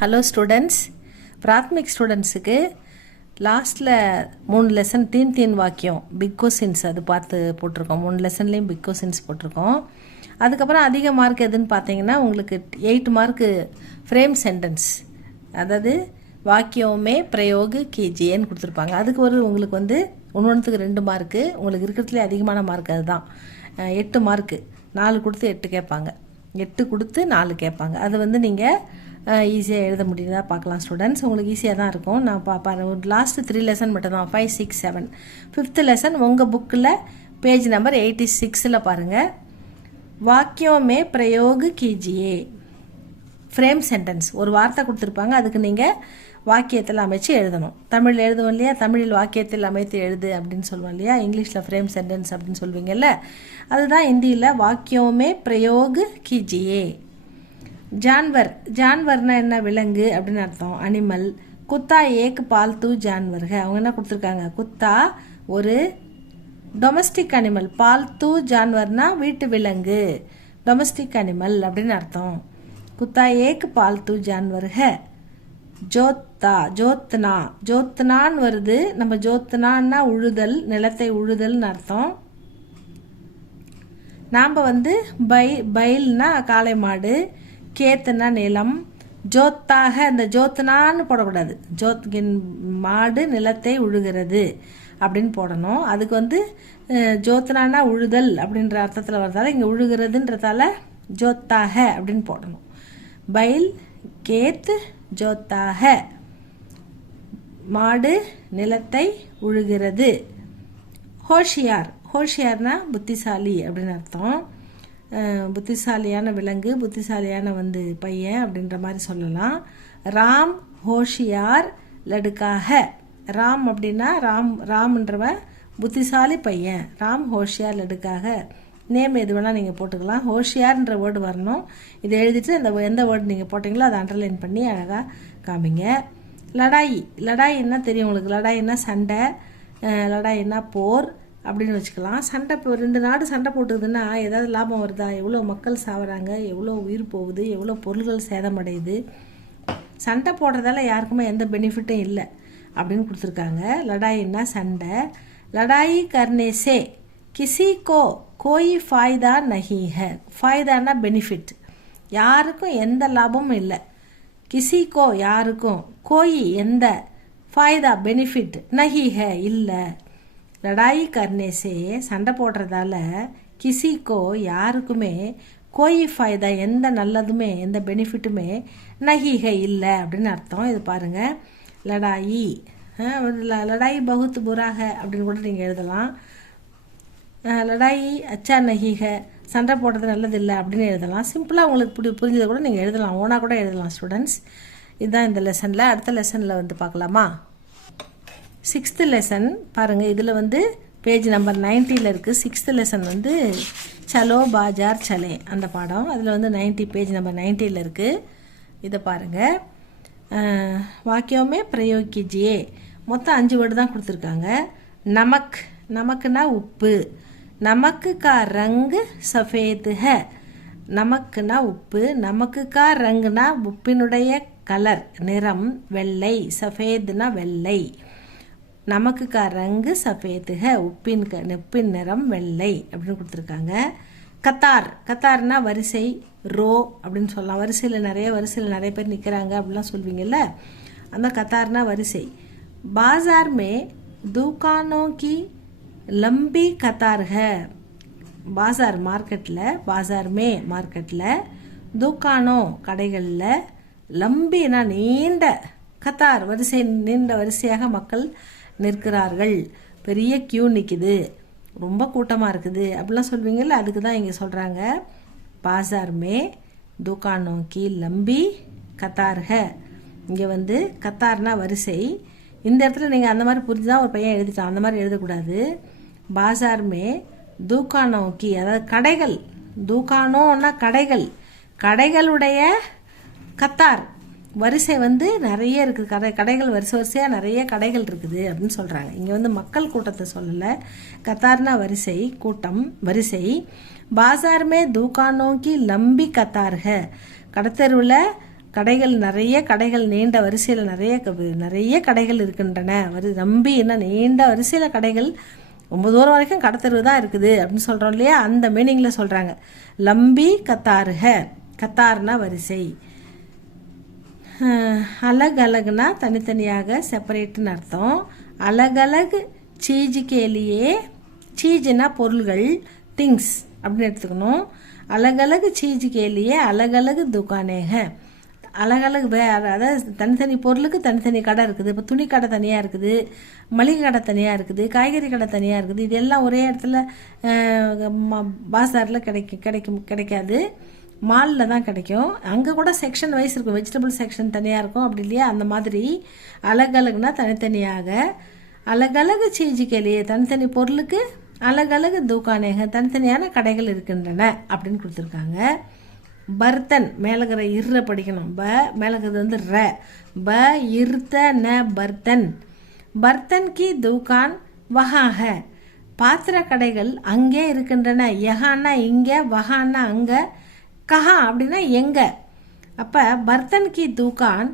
Hello students, Prathmik ஸ்டூடெண்ட்ஸுக்கு லாஸ்ட்டில் 3 lesson தீன் வாக்கியம் பிக் கொஸ்டின்ஸ் அது பார்த்து போட்டிருக்கோம். 3 லெசன்லேயும் பிக் கொஸ்டின்ஸ் போட்டிருக்கோம். அதுக்கப்புறம் அதிக மார்க் எதுன்னு பார்த்தீங்கன்னா உங்களுக்கு 8 மார்க்கு ஃப்ரேம் சென்டென்ஸ், அதாவது வாக்கியமே பிரயோக கேஜிஏன்னு கொடுத்துருப்பாங்க. அதுக்கு உங்களுக்கு ஒன்றுத்துக்கு 2 மார்க்கு, உங்களுக்கு இருக்கிறதுலே அதிகமான மார்க் அதுதான். 8 மார்க்கு, 4 கொடுத்து 8 கேட்பாங்க, 8 கொடுத்து 4 கேட்பாங்க. அது நீங்கள் ஈஸியாக எழுத முடியுதா பார்க்கலாம் ஸ்டூடெண்ட்ஸ். உங்களுக்கு ஈஸியாக தான் இருக்கும். நான் ஒரு லாஸ்ட்டு 3 லெசன் மட்டும் தான், 5, 6, 7. 5th லெசன் உங்கள் புக்கில் பேஜ் நம்பர் 86 பாருங்கள். வாக்கியமே பிரயோக கீஜியே, ஃப்ரேம் சென்டென்ஸ். ஒரு வார்த்தை கொடுத்துருப்பாங்க, அதுக்கு நீங்கள் வாக்கியத்தில் அமைச்சு எழுதணும். தமிழில் எழுதுவோம் இல்லையா, தமிழில் வாக்கியத்தில் அமைத்து எழுது அப்படின்னு சொல்லுவோம் இல்லையா, இங்கிலீஷில் ஃப்ரேம் சென்டென்ஸ் அப்படின்னு சொல்வீங்கல்ல, அதுதான் ஹிந்தியில் வாக்கியமே பிரயோக கீஜியே. ஜான்வர், ஜான்வர்னா என்ன, விலங்கு அப்படின்னு அர்த்தம், அனிமல். குத்தா ஏக் பால்தூ ஜான்வர்க, அவங்க என்ன கொடுத்துருக்காங்க, குத்தா ஒரு டொமஸ்டிக் அனிமல், பால்தூ ஜான்வர்னா வீட்டு விலங்கு, டொமஸ்டிக் அனிமல் அப்படின்னு அர்த்தம். குத்தா ஏக் பால்தூ ஜான்வர்க. ஜோத்தா, ஜோத்னா, ஜோத்னான்னு வருது. நம்ம ஜோத்னான்னா உழுதல், நிலத்தை உழுதல்னு அர்த்தம். நாம் பைல்னா காளை மாடு, கேத்துனா நிலம், ஜோத்தாக இந்த ஜோத்னான்னு போடக்கூடாது, ஜோத்கின் மாடு நிலத்தை உழுகிறது அப்படின்னு போடணும். அதுக்கு ஜோத்னானா உழுதல் அப்படின்ற அர்த்தத்தில் வரதால இங்கே உழுகிறதுன்றதால ஜோத்தாக அப்படின்னு போடணும். பைல், கேத்து, ஜோத்தாக, மாடு நிலத்தை உழுகிறது. ஹோஷியார், ஹோஷியார்னா புத்திசாலி அப்படின்னு அர்த்தம். புத்திசாலியான விலங்கு, புத்திசாலியான பையன் அப்படின்ற மாதிரி சொல்லலாம். ராம் ஹோஷியார் லடுக்காக. ராம் அப்படின்னா ராம்ன்றவன் புத்திசாலி பையன். ராம் ஹோஷியார் லடுக்காக. நேம் எது வேணால் நீங்கள் போட்டுக்கலாம். ஹோஷியார்ன்ற வேர்டு வரணும். இதை எழுதிட்டு எந்த வேர்டு நீங்கள் போட்டிங்களோ அதை அண்டர்லைன் பண்ணி அழகாக காமிங்க. லடாயி, லடாயின்னா தெரியும் உங்களுக்கு, லடாயின்னா சண்டை, லடாயின்னா போர் அப்படின்னு வச்சுக்கலாம். சண்டை, இப்போ 2 நாடு சண்டை போட்டுக்குதுன்னா ஏதாவது லாபம் வருதா? எவ்வளோ மக்கள் சாவறாங்க, எவ்வளோ உயிர் போகுது, எவ்வளோ பொருள்கள் சேதமடையுது. சண்டை போடுறதால யாருக்குமே எந்த பெனிஃபிட்டும் இல்லை அப்படின்னு கொடுத்துருக்காங்க. லடாயின்னா சண்டை. லடாயி கர்னேசே கிசி கோ கோயி ஃபாய்தா நஹி ஹை. ஃபாய்தானா பெனிஃபிட், யாருக்கும் எந்த லாபமும் இல்லை. கிசிக்கோ யாருக்கும், கோயி எந்த, ஃபாய்தா பெனிஃபிட், நஹி ஹை இல்லை. லடாயி கர்னேசே சண்டை போடுறதால, கிசிக்கோ யாருக்குமே, கோயி ஃபாய்தா எந்த நல்லதுமே எந்த பெனிஃபிட்டுமே, நஹிகை இல்லை அப்படின்னு அர்த்தம். இது பாருங்கள், லடாயி, லடாயி பகுத் புராக அப்படின்னு கூட நீங்கள் எழுதலாம். லடாயி அச்சா நஹிக, சண்டை போடுறது நல்லதில்லை அப்படின்னு எழுதலாம். சிம்பிளாக உங்களுக்கு புரிஞ்சதை கூட நீங்கள் எழுதலாம், ஓனாக கூட எழுதலாம் ஸ்டூடெண்ட்ஸ். இதுதான் இந்த லெசனில். அடுத்த லெசனில் பார்க்கலாமா? 6th லெசன் பாருங்கள். இதில் பேஜ் நம்பர் 90 இருக்குது. 6th லெசன் சலோ பாஜார் சலே அந்த பாடம். அதில் 90 பேஜ் நம்பர் 90 இருக்குது. இதை பாருங்கள். வாக்கியமே பிரயோக் கீஜியே. மொத்தம் 5 வேர்டு தான் கொடுத்துருக்காங்க. நமக், நமக்குன்னா உப்பு. நமக்கு கா ரங்கு சஃபேத் ஹை. நமக்குன்னா உப்பு, நமக்கு கா ரங்குனா உப்பினுடைய கலர், நிறம் வெள்ளை, சஃபேத்னா வெள்ளை. நமக்கு கா ரங்கு சஃபேத் ஹை, உப்பின் நிறம் வெள்ளை அப்படின்னு கொடுத்துருக்காங்க. கத்தார், கத்தார்னா வரிசை, ரோ அப்படின்னு சொல்லலாம். வரிசையில் நிறைய பேர் நிற்கிறாங்க அப்படிலாம் சொல்வீங்கல்ல, அந்த கத்தார்னா வரிசை. பாஜார் மே துகானோ கி லம்பி கத்தார் ஹை. பாஜார் மார்க்கெட்டில், பாஜார் மே மார்க்கெட்டில், துகானோ கடைகளில், லம்பினா நீண்ட, கத்தார் வரிசை, நீண்ட வரிசையாக மக்கள் நிற்கிறார்கள். பெரிய கியூ நிற்குது, ரொம்ப கூட்டமாக இருக்குது அப்படிலாம் சொல்வீங்கல்ல, அதுக்கு தான் இங்கே சொல்கிறாங்க. பாஜார் மே துகானோ கி லம்பி கத்தார் ஹை. இங்கே கத்தார்னா வரிசை. இந்த இடத்துல நீங்கள் அந்த மாதிரி புரிஞ்சுதான் ஒரு பையன் எழுதிட்டான், அந்த மாதிரி எழுதக்கூடாது. பாஜார் மே துகானோ கி, அதாவது கடைகள், துகானோன்னா கடைகள், கடைகளுடைய கத்தார் வரிசை நிறைய இருக்குது. கடைகள் வரிசையாக நிறைய கடைகள் இருக்குது அப்படின்னு சொல்கிறாங்க. இங்கே மக்கள் கூட்டத்தை சொல்லலை, கத்தார்னா வரிசை, கூட்டம், வரிசை. பாஜார் மே துகானோ கி லம்பி கத்தார் ஹை. கடத்தெருவில் கடைகள் நிறைய கடைகள் நீண்ட வரிசையில் நிறைய கடைகள் இருக்கின்றன. நம்பி என்ன நீண்ட வரிசையில் கடைகள் ரொம்ப தூரம் வரைக்கும் கடத்தெருவு தான் இருக்குது அப்படின்னு சொல்கிறோம் இல்லையா, அந்த மீனிங்கில் சொல்கிறாங்க. லம்பி கத்தாருக, கத்தார்னா வரிசை. அலகுனா தனித்தனியாக, செப்பரேட்டுன்னு அர்த்தம். அலகலகு சீஜு கேலியே, சீஜுனா பொருள்கள், திங்ஸ் அப்படின்னு எடுத்துக்கணும். அலகலகு சீஜு கேலியே அலகலகு துக்கானேக, அலகலகு அதாவது தனித்தனி பொருளுக்கு தனித்தனி கடை இருக்குது. இப்போ துணி கடை தனியாக இருக்குது, மளிகை கடை தனியாக இருக்குது, காய்கறி கடை தனியாக இருக்குது. இது எல்லாம் ஒரே இடத்துல பாசாரில் கிடைக்காது, மாலில் தான் கிடைக்கும். அங்கே கூட செக்ஷன் வைஸ் இருக்கும், வெஜிடபிள் செக்ஷன் தனியாக இருக்கும், அப்படி இல்லையா? அந்த மாதிரி அலகலகுனா தனித்தனியாக, அலகலகு சீஜுக்கேலியே தனித்தனி பொருளுக்கு, அலகலகு தூக்கானேக தனித்தனியான கடைகள் இருக்கின்றன அப்படின்னு கொடுத்துருக்காங்க. பர்த்தன் மேலகிற இர்ற படிக்கணும். மேலகிறது வந்து ர. இருத்த ந பர்த்தன். பர்த்தன் கி தூக்கான் வஹாக, பாத்திர கடைகள் அங்கே இருக்கின்றன. யஹான்னா இங்கே, வஹான்னா அங்கே, கஹா அப்படின்னா எங்க. அப்போ பர்த்தன் கி தூக்கான்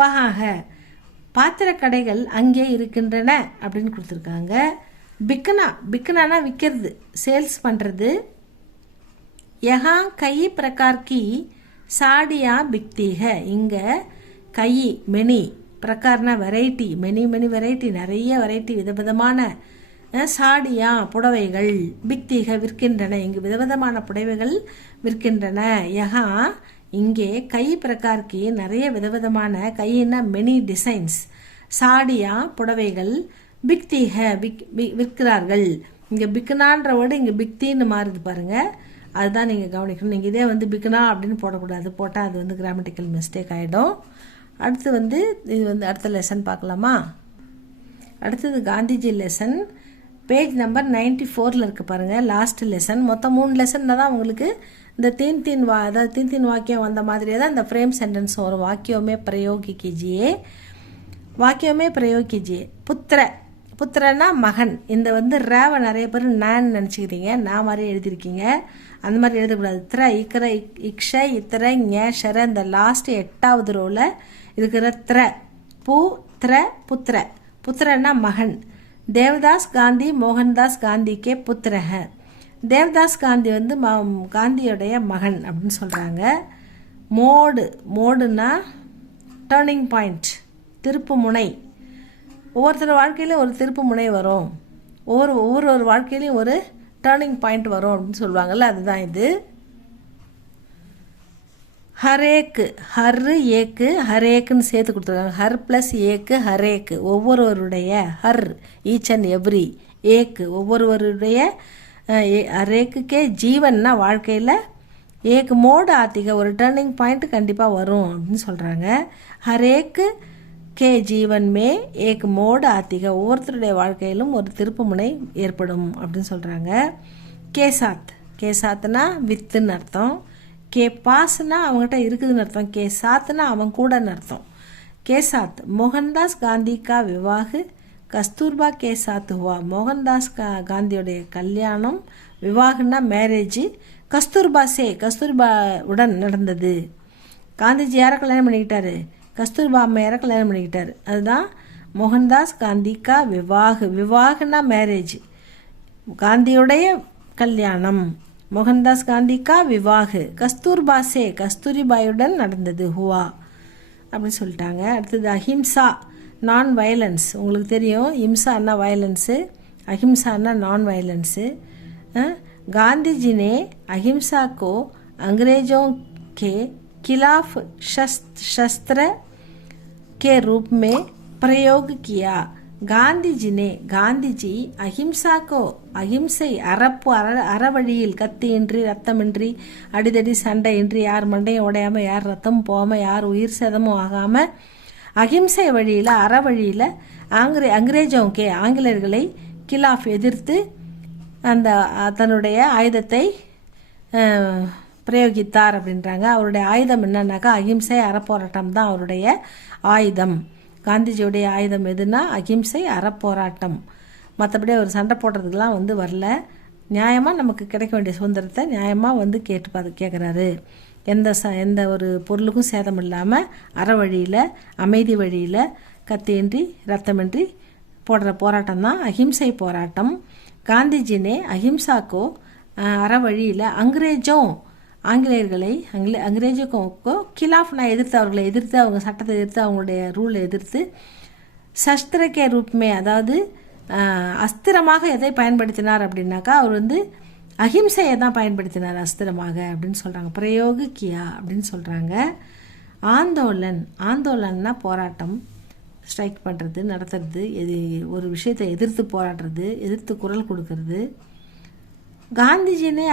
வஹாக, பாத்திர கடைகள் அங்கே இருக்கின்றன அப்படின்னு கொடுத்துருக்காங்க. பிக்னானா விற்கிறது, சேல்ஸ் பண்ணுறது. யஹா கை பிரகார் கி சாடியா பிக்தி ஹை, இங்கே கை மெனி, பிரகார்னா வெரைட்டி, மெனி வெரைட்டி, நிறைய வெரைட்டி, விதவிதமான சாடியா புடவைகள், பிக்திக விற்கின்றன, இங்கு விதவிதமான புடவைகள் விற்கின்றன. யஹா இங்கே கை பிரகார்க்கு நிறைய விதவிதமான, கையினா மெனி டிசைன்ஸ், சாடியா புடவைகள், பிக்திக விற்கிறார்கள். இங்கே பிக்னான்ற வேர்டு இங்கே பிக்தின்னு மாறுது பாருங்கள், அதுதான் நீங்கள் கவனிக்கணும். நீங்கள் இதே வந்து பிக்னா அப்படின்னு போடக்கூடாது, போட்டால் அது வந்து கிராமட்டிக்கல் மிஸ்டேக் ஆகிடும். அடுத்து வந்து இது வந்து அடுத்த லெசன் பார்க்கலாமா? அடுத்தது காந்திஜி லெசன், பேஜ் நம்பர் 94 இருக்குது பாருங்கள், லாஸ்ட் லெசன். மொத்தம் 3 லெசனில் தான் உங்களுக்கு இந்த அதாவது தீன் வாக்கியம் வந்த மாதிரியே தான் இந்த ஃப்ரேம் சென்டென்ஸ் வரும். வாக்கியமே பிரயோகி கீஜியே, வாக்கியமே பிரயோகி கீஜியே. புத்திரனா மகன். இந்த வந்து ரேவை நிறைய பேர் நான் நினச்சிக்கிறீங்க, நான் மாதிரி எழுதியிருக்கீங்க. அந்த மாதிரி எழுதக்கூடாது. திர இக்கர இக்ஷ இத்திர ஞேஷர, இந்த லாஸ்ட் 8வது ரோவில் இருக்கிற திர புத்திரனா மகன். தேவதாஸ் காந்தி மோகன்தாஸ் காந்திக்கே புத்திரக. தேவதாஸ் காந்தி வந்து காந்தியோடைய மகன் அப்படின்னு சொல்கிறாங்க. மோடுனா டேர்னிங் பாயிண்ட், திருப்பு முனை. ஒவ்வொருத்தர் வாழ்க்கையிலையும் ஒரு திருப்பு முனை வரும், ஒவ்வொரு வாழ்க்கையிலையும் ஒரு டேர்னிங் பாயிண்ட் வரும் அப்படின்னு சொல்லுவாங்கள்ல, அதுதான் இது. ஹரேக்கு, ஹரேக்குன்னு சேர்த்து கொடுத்துருக்காங்க. ஹர் ப்ளஸ் ஏக்கு ஹரேக்கு, ஒவ்வொருவருடைய. ஹர் ஈச் அண்ட் எவ்ரி, ஏக்கு ஒவ்வொருவருடைய. ஹரேக்குக்கே ஜீவன்னா வாழ்க்கையில், ஏக்கு மோடு ஆத்திக ஒரு டேர்னிங் பாயிண்ட் கண்டிப்பாக வரும் அப்படின்னு சொல்கிறாங்க. ஹரேக்கு கே ஜீவன் மே ஏக் மோடு ஆத்திக, ஒவ்வொருத்தருடைய வாழ்க்கையிலும் ஒரு திருப்புமுனை ஏற்படும் அப்படின்னு சொல்கிறாங்க. கேசாத்னா வித்துன்னு அர்த்தம். கே பாஸ்னா அவங்ககிட்ட இருக்குதுன்னு அர்த்தம். கே சாத்னா அவன் கூடன்னு அர்த்தம். கேசாத் மோகன்தாஸ் காந்தி கா விவாஹ் கஸ்தூர்பா கே சாத் ஹுவா. மோகன்தாஸ் காந்தியோடைய கல்யாணம், விவாஹ்னா மேரேஜ், கஸ்தூர்பா உடன் நடந்தது. காந்திஜி யாரை கல்யாணம் பண்ணிக்கிட்டாரு? கஸ்தூர்பா அம்மையாரை கல்யாணம் பண்ணிக்கிட்டார். அதுதான் மோகன்தாஸ் காந்தி கா விவாஹ்னா மேரேஜ், காந்தியுடைய கல்யாணம். மோகன்தாஸ் காந்தி கா விவாஹ் கஸ்தூரிபாயுடன் நடந்தது, ஹுவா அப்படின்னு சொல்லிட்டாங்க. அடுத்தது அஹிம்சா, நான் வயலன்ஸ். உங்களுக்கு தெரியும் இம்சான்னா வயலன்ஸு, அஹிம்சான்னா நான் வயலன்ஸு. गांधी ने अहिंसा को अंग्रेजों के खिलाफ शस्त्र के रूप में प्रयोग किया. காந்திஜி அஹிம்சாக்கோ, அஹிம்சை அறவழியில், கத்தியின்றி ரத்தமின்றி அடிதடி சண்டையின்றி, யார் மண்டையும் உடையாமல், யார் ரத்தமும் போகாமல், யார் உயிர் சேதமும் ஆகாமல், அஹிம்சை வழியில் அறவழியில் அங்கிரேஜோங்கே ஆங்கிலேயர்களை கிலாஃப் எதிர்த்து அந்த தன்னுடைய ஆயுதத்தை பிரயோகித்தார் அப்படின்றாங்க. அவருடைய ஆயுதம் என்னன்னாக்கா அஹிம்சை அறப்போராட்டம் தான் அவருடைய ஆயுதம். காந்திஜியுடைய ஆயுதம் எதுனா அஹிம்சை அறப்போராட்டம். மற்றபடி அவர் சண்டை போடுறதுக்கெலாம் வரல. நியாயமாக நமக்கு கிடைக்க வேண்டிய சுதந்திரத்தை நியாயமாக கேட்குறாரு. எந்த ஒரு பொருளுக்கும் சேதம் இல்லாமல் வழியில் அமைதி வழியில் கத்தியின்றி ரத்தமின்றி போடுற போராட்டம் தான் அஹிம்சை போராட்டம். காந்திஜினே அஹிம்சாக்கோ வழியில் ஆங்கிலேயர்களை அங்கிரேஜோக்கோ கிலாஃப் நான் அவர்களை எதிர்த்து அவங்க சட்டத்தை எதிர்த்து அவங்களுடைய ரூலை எதிர்த்து சஸ்திரக்கே ரூப்மே அதாவது அஸ்திரமாக எதை பயன்படுத்தினார் அப்படின்னாக்கா அவர் அஹிம்சையை தான் பயன்படுத்தினார் அஸ்திரமாக அப்படின்னு சொல்கிறாங்க. பிரயோக கியா அப்படின்னு சொல்கிறாங்க. ஆந்தோலன்னா போராட்டம், ஸ்ட்ரைக் பண்ணுறது, நடத்துறது, ஒரு விஷயத்தை எதிர்த்து போராடுறது, எதிர்த்து குரல் கொடுக்கறது. காந்திஜினே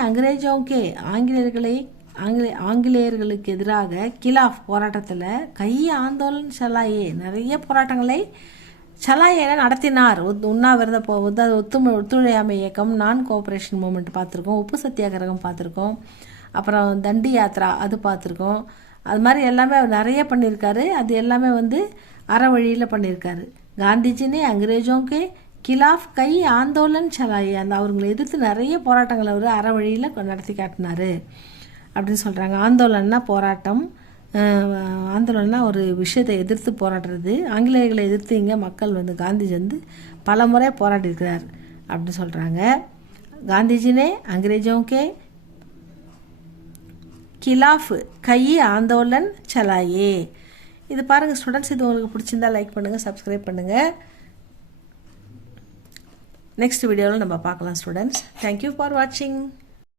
ஆங்கிலேயர்களுக்கு எதிராக கிலாஃப் போராட்டத்தில் ஆந்தோலன் சலாயே நிறைய போராட்டங்களை சலாயேன நடத்தினார். உண்ணாவிரத ஒத்துழையாமை இயக்கம், நான் கோஆப்ரேஷன் மூமெண்ட் பார்த்துருக்கோம், உப்பு சத்தியாகிரகம் பார்த்துருக்கோம், அப்புறம் தண்டி யாத்ரா அது பார்த்துருக்கோம். அது மாதிரி எல்லாமே அவர் நிறைய பண்ணியிருக்காரு. அது எல்லாமே வழியில் பண்ணியிருக்காரு. காந்திஜினே அங்கிரேஜோங்கே கிலாஃப் ஆந்தோலன் சலாயே அவங்களை எதிர்த்து நிறைய போராட்டங்களை அவர் வழியில் நடத்தி காட்டினார் அப்படின்னு சொல்கிறாங்க. ஆந்தோலன்னா போராட்டம், ஆந்தோலன்னா ஒரு விஷயத்தை எதிர்த்து போராடுறது. ஆங்கிலேயர்களை எதிர்த்து இங்கே மக்கள் காந்திஜி பல முறை போராடியிருக்கிறார் அப்படின்னு சொல்கிறாங்க. காந்திஜினே அங்கிரேஜோங்கே கிலாஃப் ஆந்தோலன் சலாயே. இது பாருங்கள் ஸ்டூடெண்ட்ஸ், இது உங்களுக்கு பிடிச்சிருந்தா லைக் பண்ணுங்கள், சப்ஸ்கிரைப் பண்ணுங்கள். நெக்ஸ்ட் வீடியோவில் நம்ம பார்க்கலாம் ஸ்டூடெண்ட்ஸ். தேங்க்யூ ஃபார் வாட்சிங்.